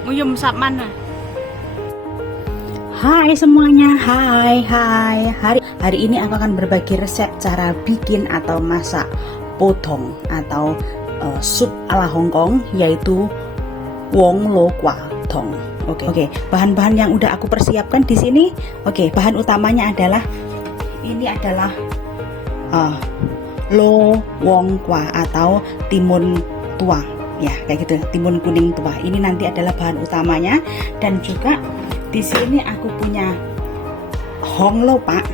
Nguyum sap mana? Hai semuanya, hai. Hari ini aku akan berbagi resep cara bikin atau masak potong atau sup ala Hongkong, yaitu Wong Lo Kwa Tong. Oke. Bahan-bahan yang udah aku persiapkan di sini. Oke, bahan utamanya adalah Lo Wong Kwa atau timun tua. Ya, kayak gitu, timun kuning tua. Ini nanti adalah bahan utamanya, dan juga di sini aku punya Hong Lo Pak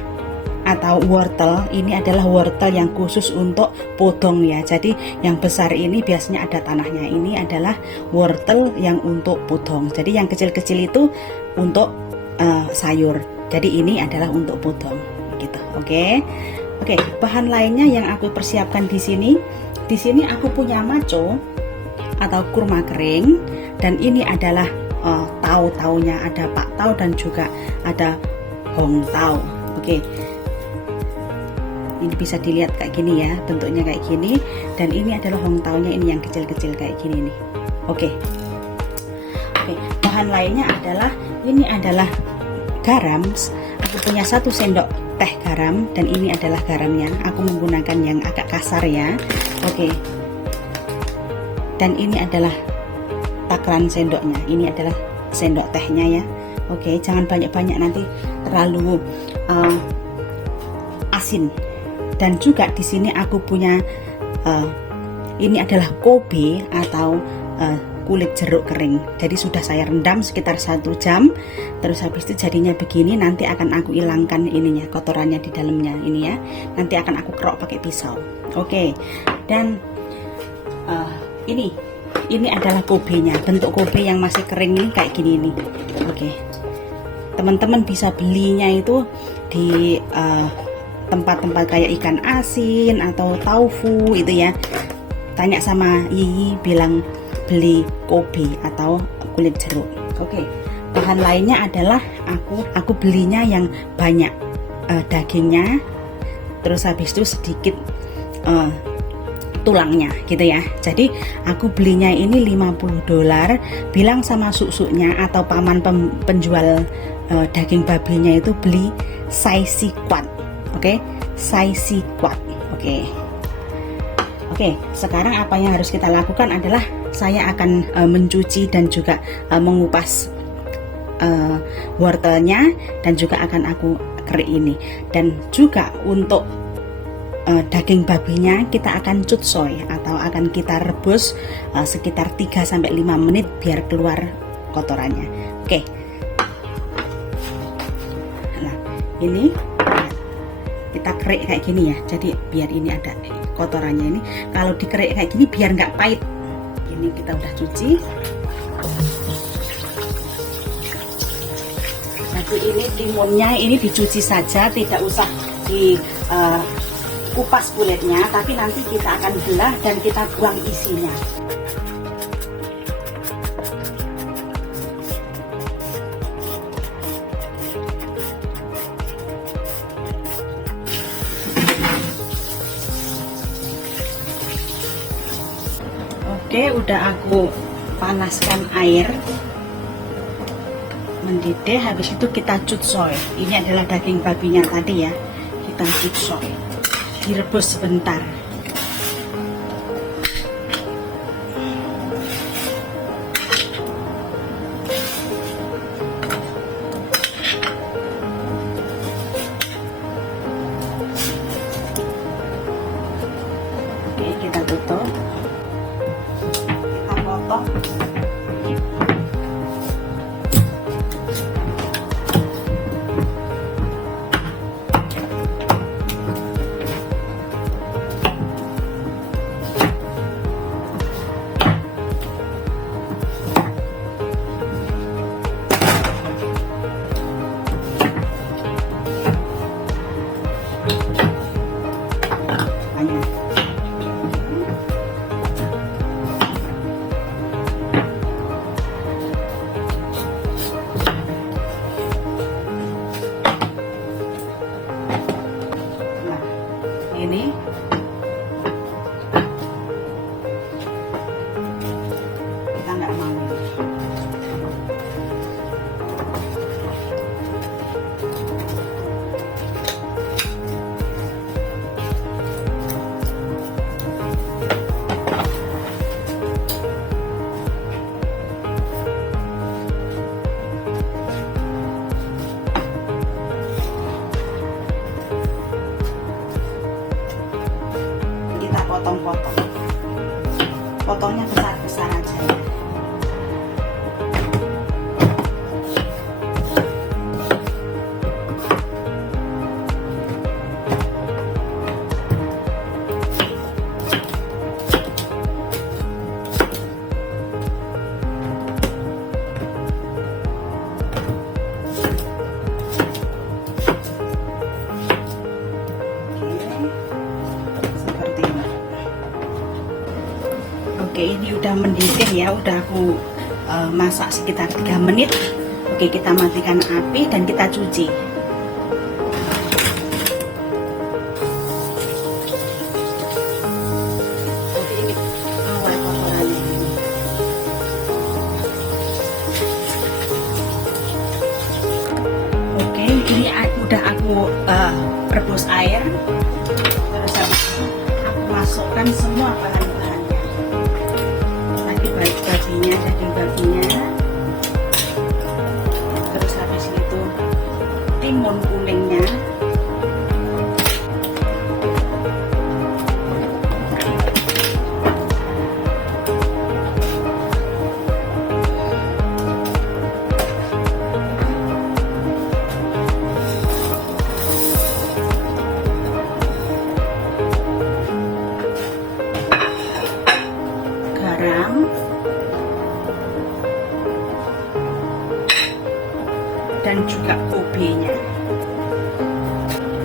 atau wortel. Ini adalah wortel yang khusus untuk potong ya. Jadi yang besar ini biasanya ada tanahnya. Ini adalah wortel yang untuk potong. Jadi yang kecil-kecil itu untuk sayur. Jadi ini adalah untuk potong gitu. Oke, bahan lainnya yang aku persiapkan di sini. Di sini aku punya maco atau kurma kering, dan ini adalah tau-taunya, ada pak tau dan juga ada hong tau. Oke, ini bisa dilihat kayak gini ya, bentuknya kayak gini, dan ini adalah hong taunya, ini yang kecil-kecil kayak gini nih. Oke, bahan lainnya adalah ini adalah garam. Aku punya 1 sendok teh garam, dan ini adalah garamnya. Aku menggunakan yang agak kasar ya. Oke, dan ini adalah takaran sendoknya. Ini adalah sendok tehnya ya. Oke, jangan banyak-banyak, nanti terlalu asin. Dan juga di sini aku punya ini adalah kobe atau kulit jeruk kering. Jadi sudah saya rendam sekitar 1 jam. Terus habis itu jadinya begini. Nanti akan aku hilangkan ininya, kotorannya di dalamnya ini ya. Nanti akan aku kerok pakai pisau. Oke, dan ini adalah kobenya. Bentuk kobe yang masih kering ini kayak gini nih. Oke, teman-teman bisa belinya itu di tempat-tempat kayak ikan asin atau taufu itu ya. Tanya sama Yiyi, bilang beli kobe atau kulit jeruk. Oke, bahan lainnya adalah aku belinya yang banyak dagingnya, terus habis itu sedikit tulangnya gitu ya. Jadi aku belinya ini $50. Bilang sama susuknya atau paman penjual daging babinya itu beli size kuat. Oke, size kuat. Oke, sekarang apa yang harus kita lakukan adalah saya akan mencuci dan juga mengupas wortelnya, dan juga akan aku kerik ini. Dan juga untuk daging babinya kita akan cut soy atau akan kita rebus sekitar 3-5 menit biar keluar kotorannya. Oke. Nah, ini kita kerik kayak gini ya. Jadi biar ini ada kotorannya ini. Kalau dikerik kayak gini biar nggak pahit. Ini kita udah cuci. Jadi ini timunnya ini dicuci saja, tidak usah di kupas kulitnya, tapi nanti kita akan belah dan kita buang isinya. Oke, udah aku panaskan air mendidih, habis itu kita cut soy. Ini adalah daging babinya tadi ya, kita cut soy, direbus sebentar. Oke, kita tutup, kita potong. ini ya, udah aku masak sekitar 3 menit. Oke, kita matikan api dan kita cuci. Oke, ini udah aku rebus air. Terus habis itu aku masukkan semua bahan-bahannya. Lagi baginya, daging babinya. Terus habis itu timun kuningnya. Garam. Dan juga kubenya.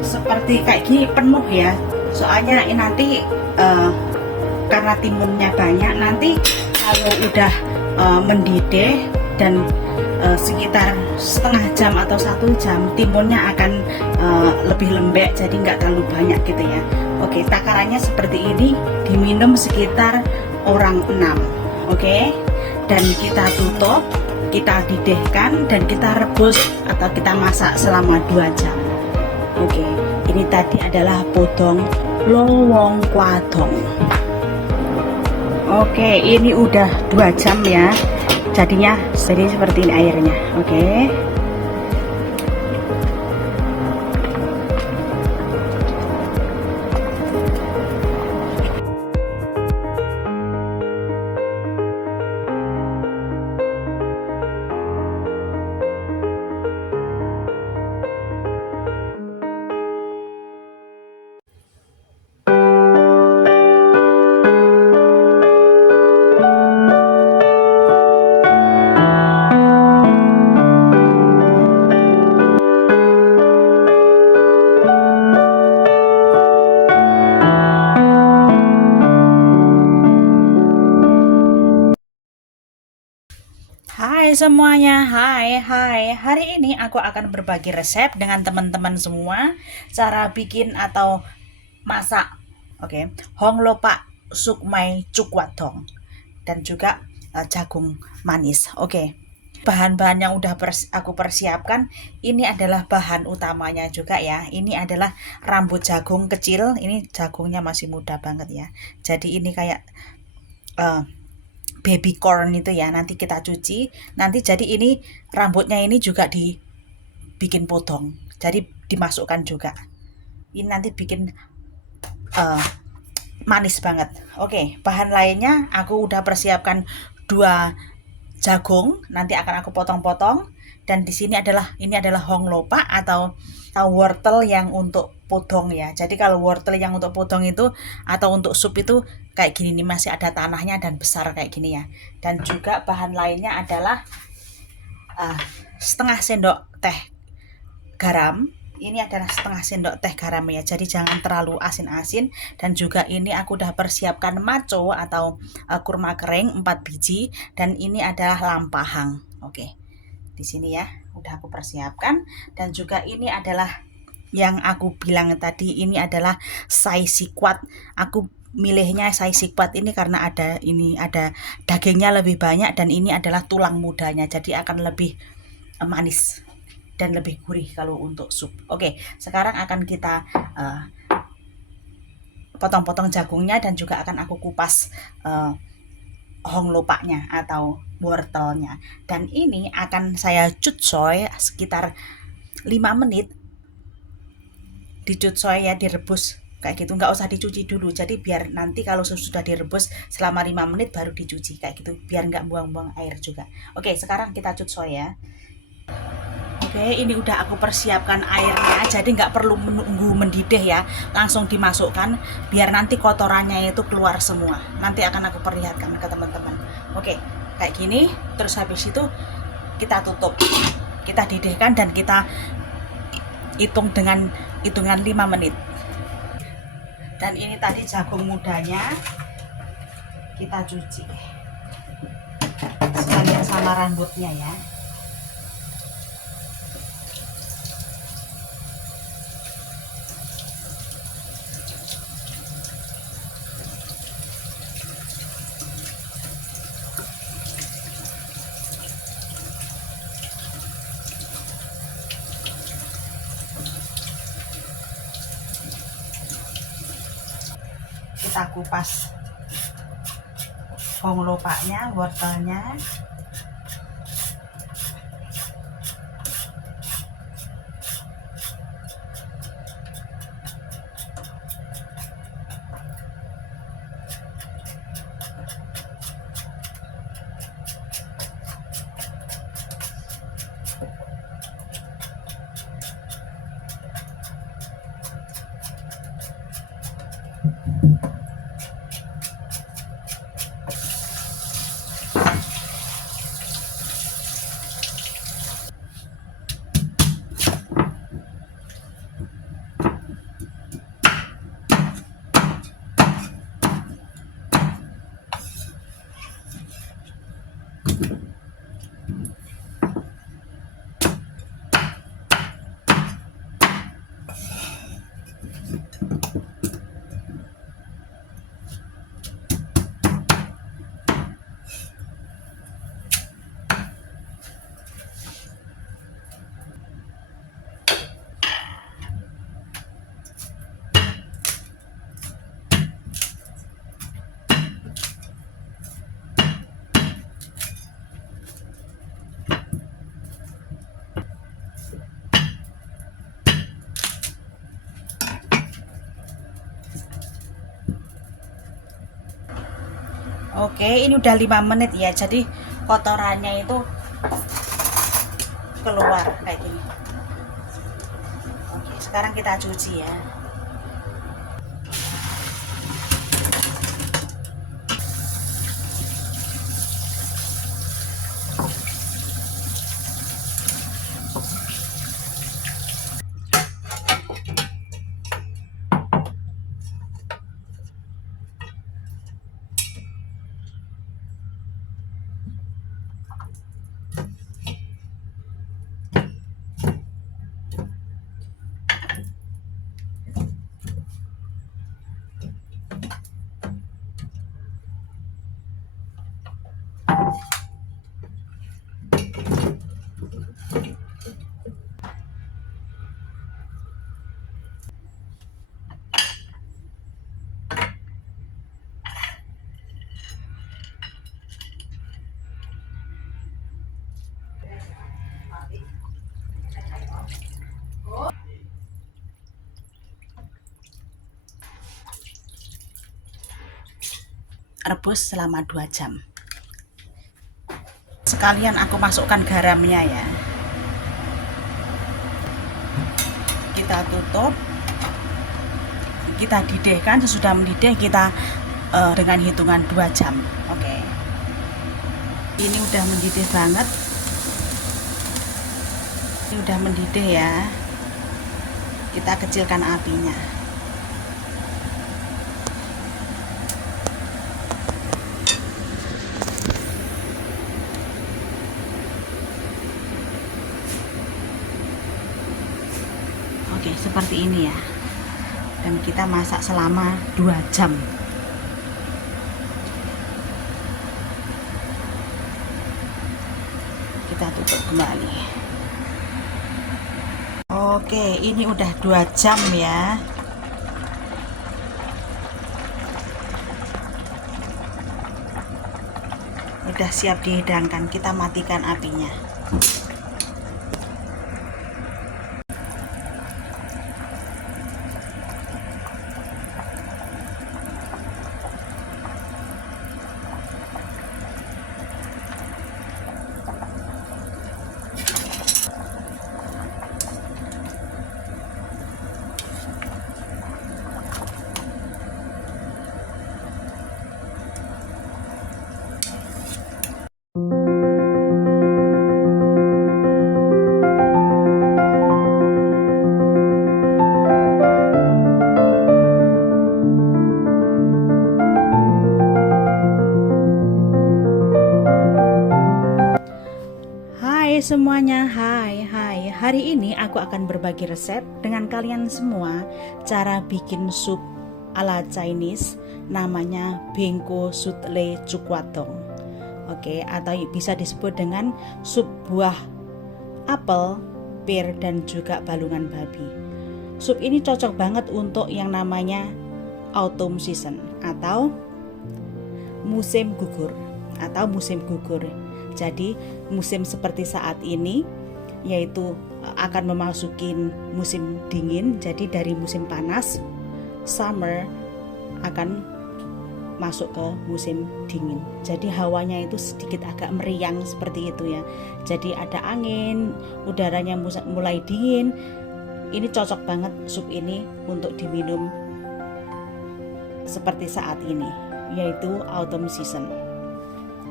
Seperti kayak gini penuh ya, soalnya nanti karena timunnya banyak, nanti kalau udah mendidih dan sekitar setengah jam atau 1 jam, timunnya akan lebih lembek, jadi nggak terlalu banyak gitu ya. Oke, takarannya seperti ini, diminum sekitar orang 6. Oke, dan kita tutup, kita didihkan dan kita rebus atau kita masak selama 2 jam. Oke, ini tadi adalah podong lowong kwadong. Oke, ini udah 2 jam ya, jadinya jadi seperti ini airnya. Oke, hai semuanya, hai. Hari ini aku akan berbagi resep dengan teman-teman semua, cara bikin atau masak. Oke, hong lopak sukmai cukwadong dan juga jagung manis. Oke, bahan-bahan yang udah aku persiapkan, ini adalah bahan utamanya juga ya. Ini adalah rambut jagung kecil, ini jagungnya masih muda banget ya, jadi ini kayak baby corn itu ya, nanti kita cuci. Nanti jadi ini rambutnya ini juga dibikin potong, jadi dimasukkan juga. Ini nanti bikin manis banget. Oke, bahan lainnya aku udah persiapkan 2 jagung, nanti akan aku potong-potong. Dan di sini ini adalah hong lopak atau wortel yang untuk potong ya. Jadi kalau wortel yang untuk potong itu atau untuk sup itu kayak gini nih, masih ada tanahnya dan besar kayak gini ya. Dan juga bahan lainnya adalah setengah sendok teh garam. Ini adalah setengah sendok teh garam ya, jadi jangan terlalu asin-asin. Dan juga ini aku udah persiapkan maco atau kurma kering 4 biji, dan ini adalah lampahang. Oke, di sini ya udah aku persiapkan. Dan juga ini adalah yang aku bilang tadi, ini adalah sai sikwat. Aku milihnya sai sikwat ini karena ada dagingnya lebih banyak, dan ini adalah tulang mudanya, jadi akan lebih manis dan lebih gurih kalau untuk sup. Oke, sekarang akan kita potong-potong jagungnya dan juga akan aku kupas hong lopaknya atau wortelnya. Dan ini akan saya cutsoy sekitar 5 menit. Dicutsoy ya, direbus kayak gitu, nggak usah dicuci dulu. Jadi biar nanti kalau sudah direbus selama 5 menit baru dicuci kayak gitu, biar nggak buang-buang air juga. Oke, sekarang kita cutsoy ya. Oke, ini udah aku persiapkan airnya, jadi nggak perlu menunggu mendidih ya, langsung dimasukkan biar nanti kotorannya itu keluar semua. Nanti akan aku perlihatkan ke teman-teman. Oke, kayak gini. Terus habis itu kita tutup, kita didihkan, dan kita hitung dengan hitungan 5 menit. Dan ini tadi jagung mudanya kita cuci. sama rambutnya ya. Kita kupas bawang lopaknya, wortelnya. Oke, ini udah 5 menit ya, jadi kotorannya itu keluar kayak gini. Oke, sekarang kita cuci ya. Rebus selama 2 jam. Sekalian aku masukkan garamnya ya. Kita tutup. Kita didihkan, sesudah mendidih kita dengan hitungan 2 jam. Oke. Ini udah mendidih banget. Ini udah mendidih ya. Kita kecilkan apinya. Oke, seperti ini ya. Dan kita masak selama 2 jam. Kita tutup kembali. Oke, ini udah 2 jam ya. Udah siap dihidangkan, kita matikan apinya. Hai semuanya, hai. Hari ini aku akan berbagi resep dengan kalian semua cara bikin sup ala Chinese namanya Bengko Sutle Cukwatong. Oke, atau bisa disebut dengan sup buah apel, pir dan juga balungan babi. Sup ini cocok banget untuk yang namanya autumn season atau musim gugur Jadi musim seperti saat ini yaitu akan memasuki musim dingin. Jadi dari musim panas summer akan masuk ke musim dingin. Jadi hawanya itu sedikit agak meriang seperti itu ya. Jadi ada angin, udaranya mulai dingin. Ini cocok banget sup ini untuk diminum seperti saat ini, yaitu autumn season.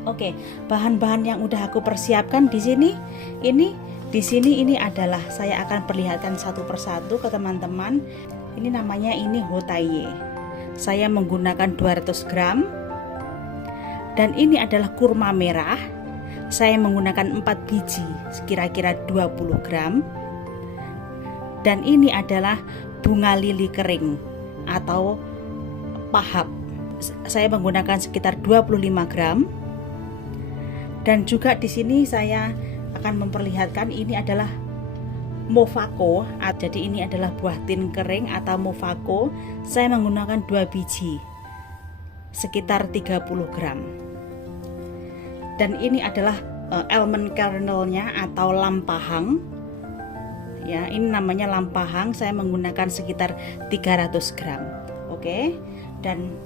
Oke, bahan-bahan yang udah aku persiapkan di sini, ini adalah saya akan perlihatkan satu persatu ke teman-teman. Ini namanya hotaye. Saya menggunakan 200 gram. Dan ini adalah kurma merah. Saya menggunakan 4 biji, kira-kira 20 gram. Dan ini adalah bunga lili kering atau pahap. Saya menggunakan sekitar 25 gram. Dan juga di sini saya akan memperlihatkan ini adalah mofako. Jadi ini adalah buah tin kering atau mofako. Saya menggunakan 2 biji, sekitar 30 gram. Dan ini adalah almond kernelnya atau lampahang. Ya, ini namanya lampahang. Saya menggunakan sekitar 300 gram. Oke. Dan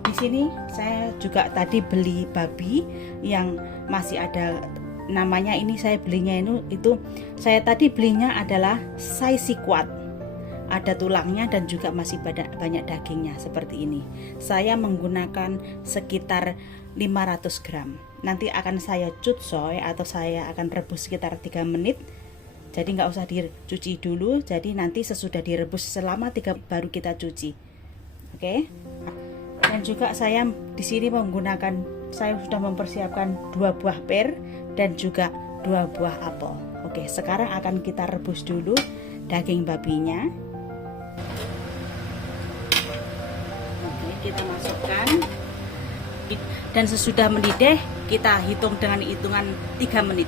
di sini saya juga tadi beli babi yang masih ada namanya, ini saya belinya itu saya tadi belinya adalah size kuat, ada tulangnya dan juga masih banyak dagingnya seperti ini. Saya menggunakan sekitar 500 gram. Nanti akan saya cutsoi atau saya akan rebus sekitar 3 menit. Jadi nggak usah dicuci dulu. Jadi nanti sesudah direbus selama 3 baru kita cuci. Oke. Dan juga saya di sini saya sudah mempersiapkan 2 buah pir dan juga 2 buah apel. Oke, sekarang akan kita rebus dulu daging babinya. Oke, kita masukkan. Dan sesudah mendidih, kita hitung dengan hitungan 3 menit.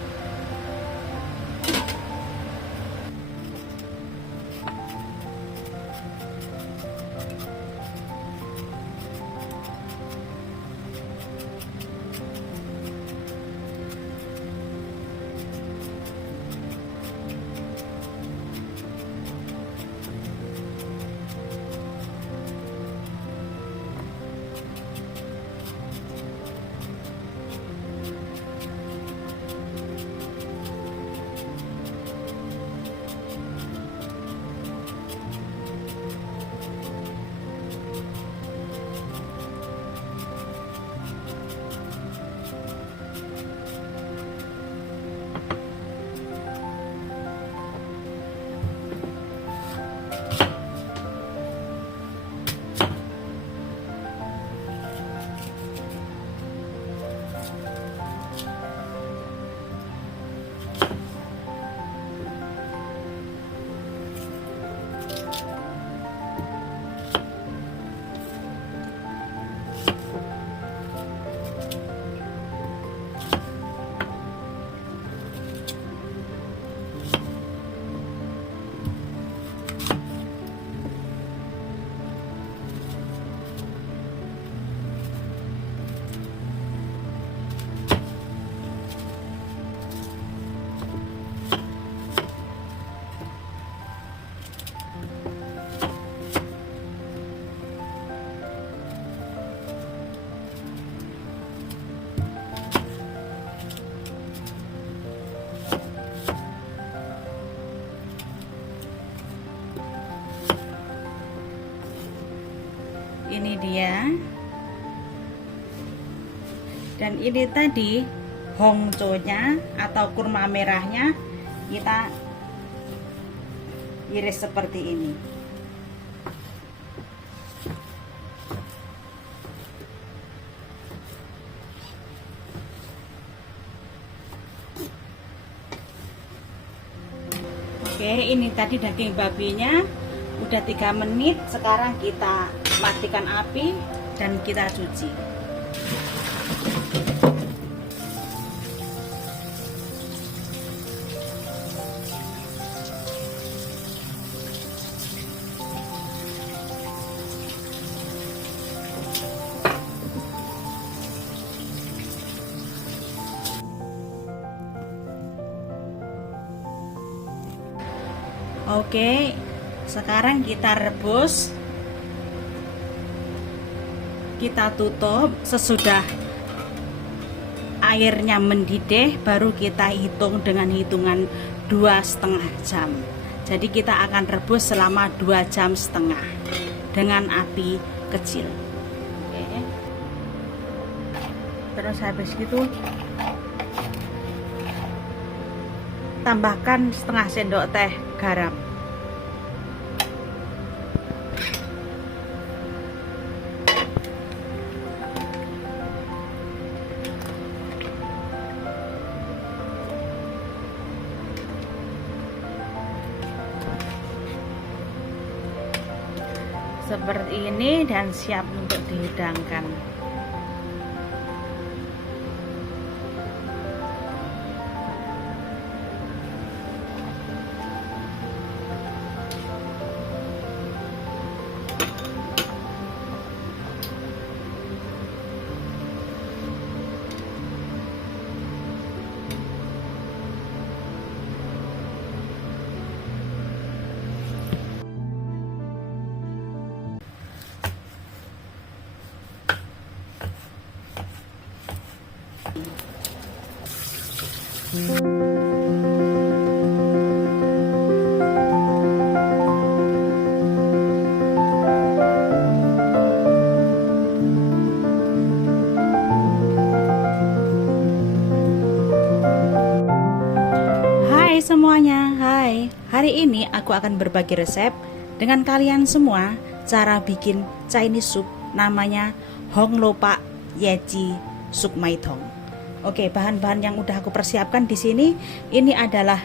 Ini dia. Dan ini tadi hongconya atau kurma merahnya kita iris seperti ini. Oke, ini tadi daging babinya udah 3 menit. Sekarang kita matikan api dan kita cuci. Oke, sekarang kita rebus, kita tutup. Sesudah airnya mendidih baru kita hitung dengan hitungan 2,5 jam. Jadi kita akan rebus selama 2,5 jam dengan api kecil. Oke. Terus habis itu tambahkan setengah sendok teh garam. Seperti ini dan siap untuk dihidangkan. Hai semuanya, hai. Hari ini aku akan berbagi resep dengan kalian semua cara bikin Chinese soup namanya Hong Lo Pak Yeji Suk Mai Tong. Oke, bahan-bahan yang udah aku persiapkan di sini ini adalah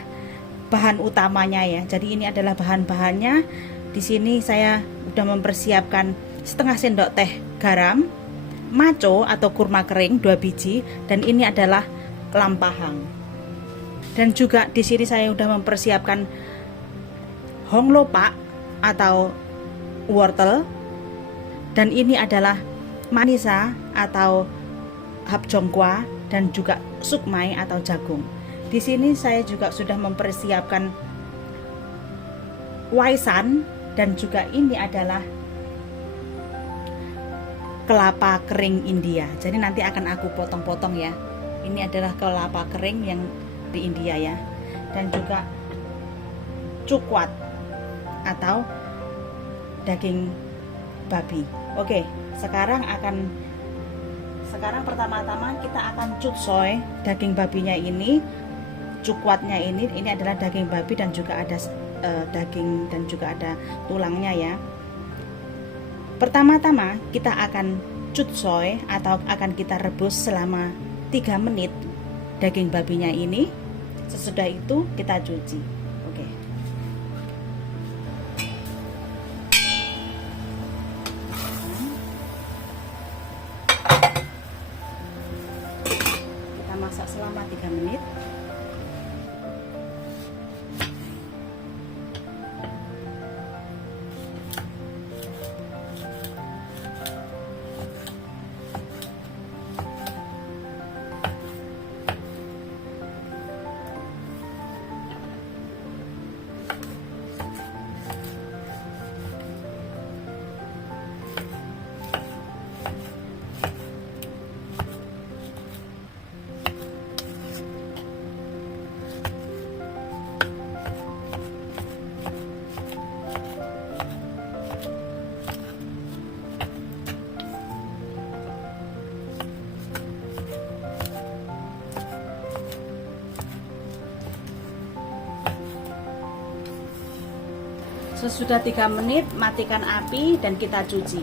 bahan utamanya ya. Jadi ini adalah bahan-bahannya. Di sini saya udah mempersiapkan setengah sendok teh garam, maco atau kurma kering 2 biji, dan ini adalah lampahang. Dan juga di sini saya udah mempersiapkan Hong Lo Pak atau wortel, dan ini adalah manisa atau hapjongkwa, dan juga sukmai atau jagung. Di sini saya juga sudah mempersiapkan waisan, dan juga ini adalah kelapa kering India. Jadi nanti akan aku potong-potong ya. Ini adalah kelapa kering yang di India ya. Dan juga cukwat atau daging babi. Oke, sekarang pertama-tama kita akan cutsoy daging babinya ini, cukwatnya ini adalah daging babi dan juga ada daging dan juga ada tulangnya ya. Pertama-tama kita akan cutsoy atau akan kita rebus selama 3 menit daging babinya ini. Sesudah itu kita cuci. Oke. Kita masak selama 3 menit. Sesudah 3 menit, matikan api dan kita cuci.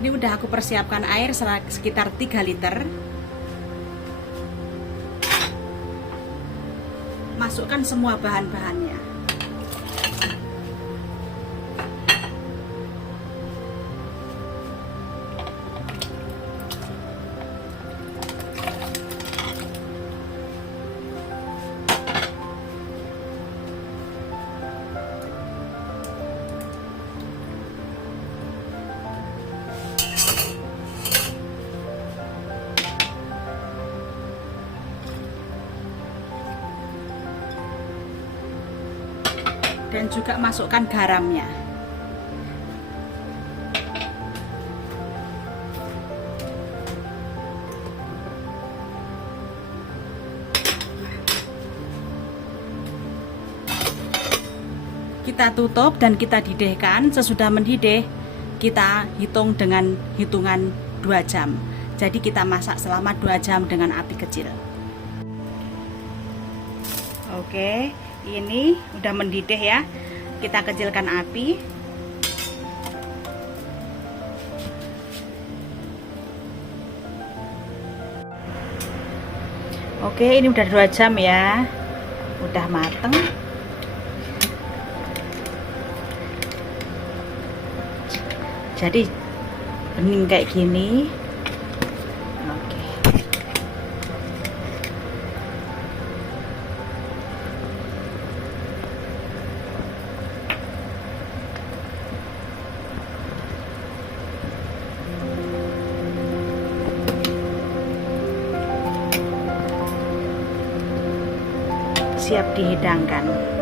Ini udah aku persiapkan air sekitar 3 liter. Masukkan semua bahan-bahannya. Dan juga masukkan garamnya. Kita tutup dan kita didihkan. Sesudah mendidih, kita hitung dengan hitungan 2 jam. Jadi kita masak selama 2 jam dengan api kecil. Oke, ini udah mendidih ya. Kita kecilkan api. Oke, ini udah 2 jam ya. Udah mateng. Jadi bening kayak gini. Oke. Siap dihidangkan.